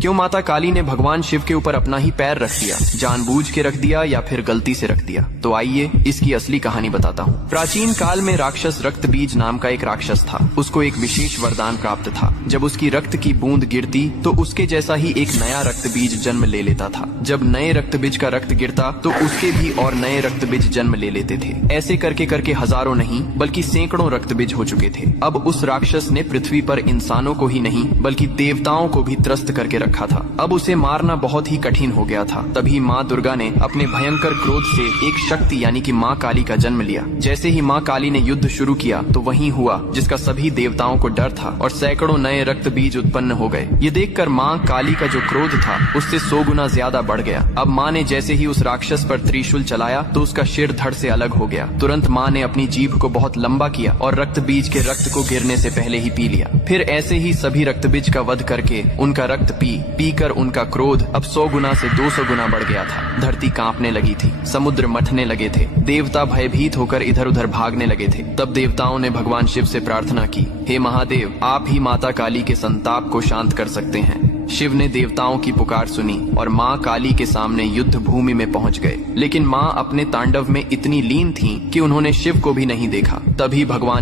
क्यों माता काली ने भगवान शिव के ऊपर अपना ही पैर रख दिया? जानबूझ के रख दिया या फिर गलती से रख दिया? तो आइए इसकी असली कहानी बताता हूँ। प्राचीन काल में राक्षस रक्त बीज नाम का एक राक्षस था। उसको एक विशेष वरदान प्राप्त था। जब उसकी रक्त की बूंद गिरती तो उसके जैसा ही एक नया रक्त बीज जन्म ले लेता था। जब नए रक्त बीज का रक्त गिरता तो उसके भी और नए रक्त बीज जन्म ले लेते थे। ऐसे करके करके हजारों नहीं बल्कि सैकड़ों रक्त बीज हो चुके थे। अब उस राक्षस ने पृथ्वी पर इंसानों को ही नहीं बल्कि देवताओं को भी त्रस्त करके रखा था। अब उसे मारना बहुत ही कठिन हो गया था। तभी माँ दुर्गा ने अपने भयंकर क्रोध से एक शक्ति यानी कि माँ काली का जन्म लिया। जैसे ही माँ काली ने युद्ध शुरू किया तो वही हुआ जिसका सभी देवताओं को डर था और सैकड़ों नए रक्त बीज उत्पन्न हो गए। ये देखकर माँ काली का जो क्रोध था उससे 100 गुना ज्यादा बढ़ गया। अब माँ ने जैसे ही उस राक्षस पर त्रिशूल चलाया तो उसका सिर धड़ से अलग हो गया। तुरंत माँ ने अपनी जीभ को बहुत लंबा किया और रक्त बीज के रक्त को गिरने से पहले ही पी लिया। फिर ऐसे ही सभी रक्त बीज का वध करके उनका रक्त पी कर उनका क्रोध अब 100 गुना से 200 गुना बढ़ गया था। धरती कांपने लगी थी, समुद्र मथने लगे थे, देवता भयभीत होकर इधर उधर भागने लगे थे। तब देवताओं ने भगवान शिव से प्रार्थना की, हे महादेव, आप ही माता काली के संताप को शांत कर सकते हैं। शिव ने देवताओं की पुकार सुनी और माँ काली के सामने युद्ध भूमि में पहुंच गए। लेकिन माँ अपने तांडव में इतनी लीन थी कि उन्होंने शिव को भी नहीं देखा। तभी भगवान